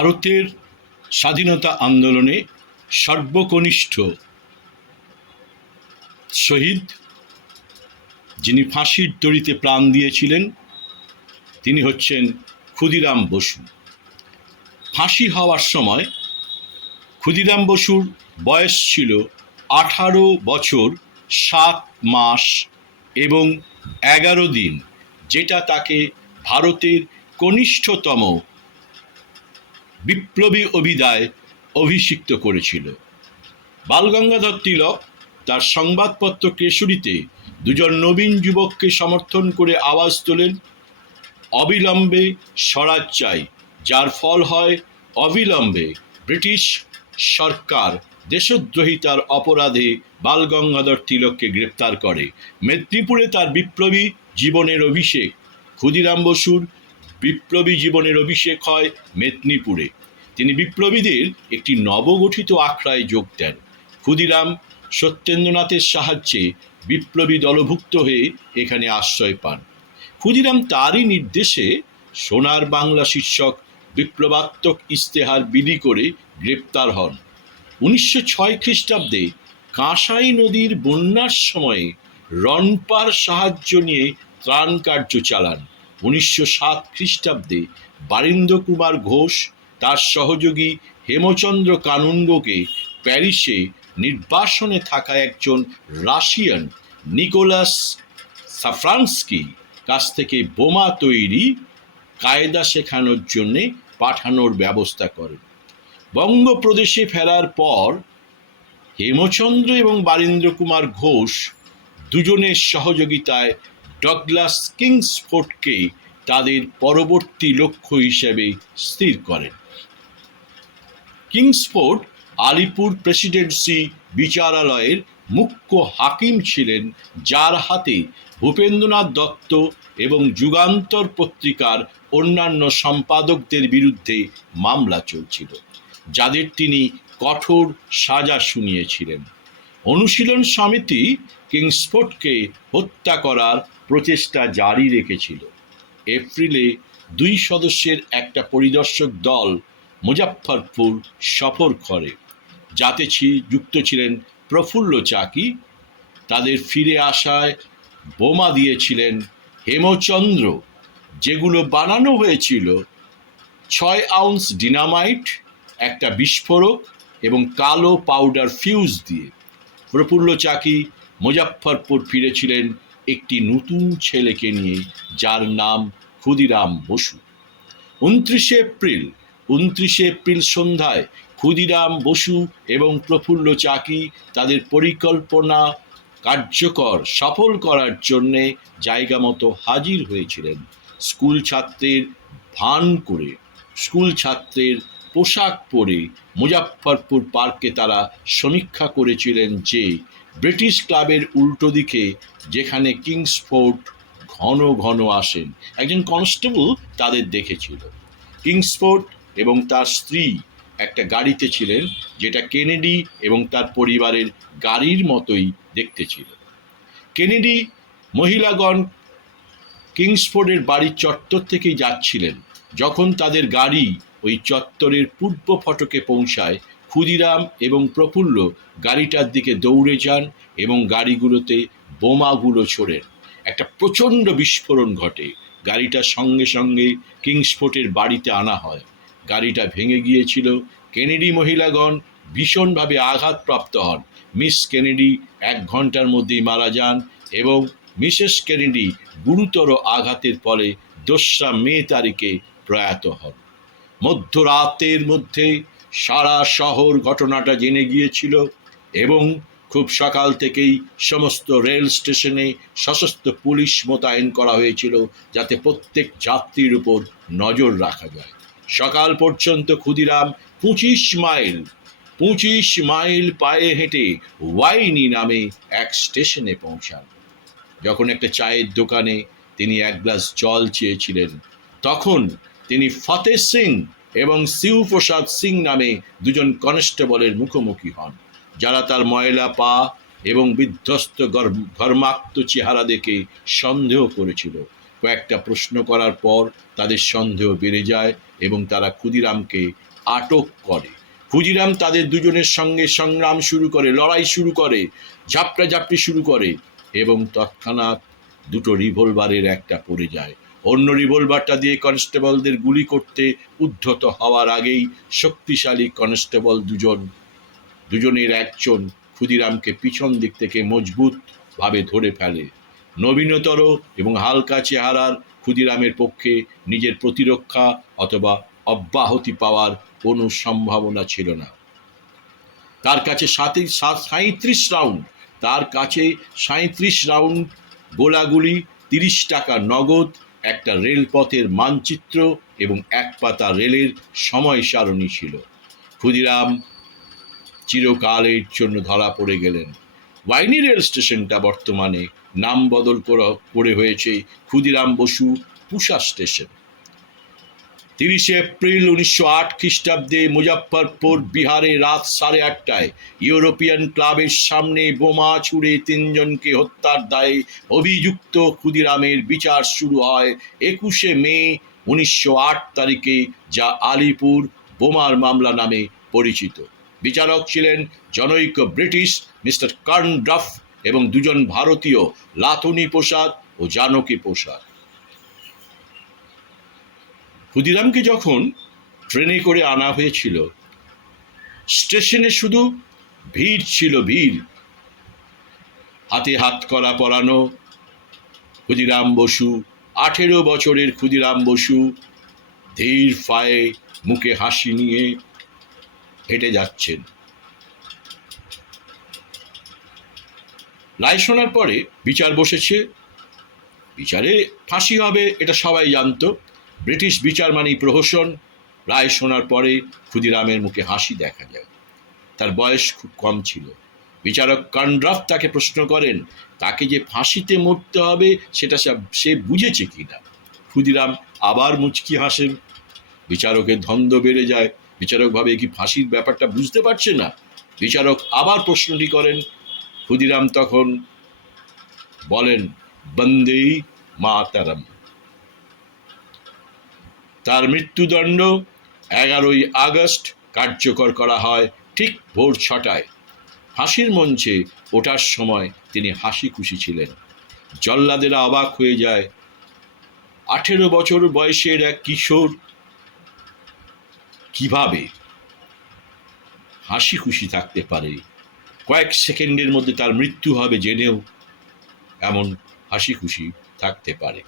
ভারতের স্বাধীনতা আন্দোলনে সর্বকনিষ্ঠ শহীদ, যিনি ফাঁসির দড়িতে প্রাণ দিয়েছিলেন, তিনি হচ্ছেন ক্ষুদিরাম বসু। ফাঁসি হওয়ার সময় ক্ষুদিরাম বসুর বয়স ছিল 18 বছর 7 মাস এবং 11 দিন, যেটা তাকে ভারতের কনিষ্ঠতম বিপ্লবী অভিধায় অভিষিক্ত করেছিল। বালগঙ্গাধর তিলক তার সংবাদপত্র কেশরীতে দুজন নবীন যুবককে সমর্থন করে আওয়াজ তোলেন, অবিলম্বে স্বরাজ চাই, যার ফল হয় অবিলম্বে ব্রিটিশ সরকার দেশদ্রোহিতার অপরাধে বালগঙ্গাধর তিলককে গ্রেপ্তার করে। মেদিনীপুরে তার বিপ্লবী জীবনের অভিষেক। ক্ষুদিরাম বসুর বিপ্লবী জীবনের অভিষেক হয় মেদিনীপুরে। তিনি বিপ্লবীদের একটি নবগঠিত আখড়ায় যোগ দেন। ক্ষুদিরাম সত্যেন্দ্রনাথের সাহায্যে বিপ্লবী দলভুক্ত হয়ে এখানে আশ্রয় পান। ক্ষুদিরাম তারই নির্দেশে সোনার বাংলা শীর্ষক বিপ্লবাত্মক ইশতেহার বিলি করে গ্রেপ্তার হন। 1906 খ্রিস্টাব্দে কাঁসাই নদীর বন্যার সময়ে রণপার সাহায্য নিয়ে ত্রাণ কার্য চালান। 1907 খ্রিস্টাব্দে বারীন্দ্র কুমার ঘোষ তার সহযোগী হেমচন্দ্র কানুনগোকে প্যারিসে নির্বাসনে থাকা একজন রাশিয়ান নিকোলাস সাফরানস্কি কাছ থেকে বোমা তৈরি কায়দা শেখানোর জন্যে পাঠানোর ব্যবস্থা করেন। বঙ্গপ্রদেশে ফেরার পর হেমচন্দ্র এবং বারীন্দ্র কুমার ঘোষ দুজনের সহযোগিতায় ডগলাস কিংসফোর্ডকে তাদের পরবর্তী লক্ষ্য হিসেবে স্থির করেন। কিংসফোর্ড আলিপুর প্রেসিডেন্সি বিচারালয়ের মুখ্য হাকিম ছিলেন, যার হাতে ভূপেন্দ্রনাথ দত্ত এবং যুগান্তর পত্রিকার অন্যান্য সম্পাদকদের বিরুদ্ধে মামলা চলছিল, যাদের তিনি কঠোর সাজা শুনিয়েছিলেন। অনুশীলন সমিতি কিংসফোর্ডকে হত্যা করার প্রচেষ্টা জারি রেখেছিল। এপ্রিলে 2 সদস্যের একটা পরিদর্শক দল মুজাফফরপুর সফর করে, যাতে যুক্ত ছিলেন প্রফুল্ল চাকি। তাদের ফিরে আসায় বোমা দিয়েছিলেন হেমচন্দ্র, যেগুলো বানানো হয়েছিল 6 আউন্স ডিনামাইট, একটা বিস্ফোরক এবং কালো পাউডার ফিউজ দিয়ে। প্রফুল্ল চাকি মুজাফফরপুর ফিরেছিলেন একটি নতুন ছেলেকে নিয়ে, যার নাম ক্ষুদিরাম বসু। 29 এপ্রিল সন্ধ্যায় ক্ষুদিরাম বসু এবং প্রফুল্ল চাকি তাদের পরিকল্পনা কার্যকর সফল করার জন্যে জায়গা মতো হাজির হয়েছিলেন। স্কুল ছাত্রের পোশাক পরে মুজাফফরপুর পার্কে তারা সমীক্ষা করেছিলেন যে ব্রিটিশ ক্লাবের উল্টো দিকে, যেখানে কিংসফোর্ড ঘন ঘন আসেন, একজন কনস্টেবল তাদের দেখেছিল। কিংসফোর্ড এবং তার স্ত্রী একটা গাড়িতে ছিলেন, যেটা কেনেডি এবং তার পরিবারের গাড়ির মতোই দেখতে ছিল। কেনেডি মহিলাগণ কিংসফোর্ডের বাড়ির চত্বর থেকেই যাচ্ছিলেন। যখন তাদের গাড়ি ওই চত্বরের পূর্ব ফটকে পৌঁছায়, ক্ষুদিরাম এবং প্রফুল্ল গাড়িটার দিকে দৌড়ে যান এবং গাড়িগুলোতে বোমাগুলো ছোড়েন। একটা প্রচণ্ড বিস্ফোরণ ঘটে। গাড়িটা সঙ্গে সঙ্গে কিংসফোর্ডের বাড়িতে আনা হয়। গাড়িটা ভেঙে গিয়েছিল। কেনেডি মহিলাগণ ভীষণভাবে আঘাতপ্রাপ্ত হন। মিস কেনেডি 1 ঘন্টার মধ্যেই মারা যান এবং মিসেস কেনেডি গুরুতর আঘাতের ফলে 2 মে তারিখে প্রয়াত হন। মধ্যরাতের মধ্যে সারা শহর ঘটনাটা জেনে গিয়েছিল এবং খুব সকাল থেকেই সমস্ত রেল স্টেশনে সশস্ত্র পুলিশ মোতায়েন করা হয়েছিল, যাতে প্রত্যেক যাত্রীর উপর নজর রাখা যায়। সকাল পর্যন্ত ক্ষুদিরাম 25 মাইল পায়ে হেঁটে ওয়াইনি নামে এক স্টেশনে পৌঁছান। যখন একটা চায়ের দোকানে তিনি 1 গ্লাস জল চেয়েছিলেন, তখন তিনি ফতেহ সিং এবং শিবপ্রসাদ সিং নামে 2 কনস্টেবলের মুখোমুখি হন, যারা তার ময়লা পা এবং বিধ্বস্ত ঘর্মাক্ত চেহারা দেখে সন্দেহ করেছিল। কয়েকটা প্রশ্ন করার পর তাদের সন্দেহ বেড়ে যায় এবং তারা ক্ষুদিরামকে আটক করে। ক্ষুদিরাম তাদের দুজনের সঙ্গে সংগ্রাম শুরু করে, লড়াই শুরু করে, ঝাপটাঝাপটি শুরু করে, এবং তৎক্ষণাৎ দুটো রিভলভারের একটা পড়ে যায়। অন্য রিভলভারটা দিয়ে কনস্টেবলদের গুলি করতে উদ্ধত হওয়ার আগেই শক্তিশালী কনস্টেবল দুজনের একজন ক্ষুদিরামকে পিছন দিক থেকে মজবুতভাবে ধরে ফেলে। নবীনতর এবং হালকা চেহারার ক্ষুদিরামের পক্ষে নিজের প্রতিরক্ষা অথবা অব্যাহতি পাওয়ার কোনো সম্ভাবনা ছিল না। তার কাছে 37 রাউন্ড গোলাগুলি, 30 টাকা নগদ, একটা রেলপথের মানচিত্র এবং এক পাতা রেলের সময় সারণী ছিল। ক্ষুদিরাম চিরকালের জন্য ধরা পড়ে গেলেন। ওয়াইনি রেল স্টেশনটা বর্তমানে নাম বদল করে হয়েছে ক্ষুদিরাম বসু পুষা স্টেশন। 30 এপ্রিল 1908 খ্রিস্টাব্দে মুজফ্ফরপুর, বিহারে রাত 8:30টায় ইউরোপিয়ান ক্লাবের সামনে বোমা ছুড়ে 3 জনকে হত্যার দায়ে অভিযুক্ত ক্ষুদিরামের বিচার শুরু হয় 21 মে 1908 তারিখে, যা আলিপুর বোমার মামলা নামে পরিচিত। বিচারক ছিলেন জনৈক ব্রিটিশ মিস্টার কার্নড্রাফ এবং 2 জন ভারতীয়, লাতুনি প্রসাদ ও জানকী প্রসাদ। ক্ষুদিরামকে যখন ট্রেনে করে আনা হয়েছিল, স্টেশনে শুধু ভিড় ছিল, ভিড়। হাতে হাতকড়া পরানো ক্ষুদিরাম বসু, 18 বছরের ক্ষুদিরাম বসু ধীর পায়ে, মুখে হাসি নিয়ে হেঁটে যাচ্ছেন। রায় শোনার পরে বিচার বসেছে। বিচারে ফাঁসি হবে এটা সবাই জানত। ব্রিটিশ বিচার মানেই প্রহসন। রায় শোনার পরে ক্ষুদিরামের মুখে হাসি দেখা যায়। তার বয়স খুব কম ছিল। বিচারক কার্নড্রাফ তাকে প্রশ্ন করেন, তাকে যে ফাঁসিতে মরতে হবে সেটা সে বুঝেছে কিনা। ক্ষুদিরাম আবার মুচকি হাসেন। বিচারকের ধন্দ বেড়ে যায়। বিচারক ভাবে কি ফাঁসির ব্যাপারটা বুঝতে পারছে না। বিচারক আবার প্রশ্নটি করেন। ক্ষুদিরাম তখন বলেন, বন্দে মাতরম। তার মৃত্যুদণ্ড 11 আগস্ট কার্যকর করা হয় ঠিক ভোর 6টায়। ফাঁসির মঞ্চে ওঠার সময় তিনি হাসি খুশি ছিলেন। জল্লাদেরা অবাক হয়ে যায়। 18 বছর বয়সের এক কিশোর কিভাবে হাসি খুশি থাকতে পারে? কয়েক সেকেন্ডের মধ্যে তার মৃত্যু হবে জেনেও এমন হাসি খুশি থাকতে পারে।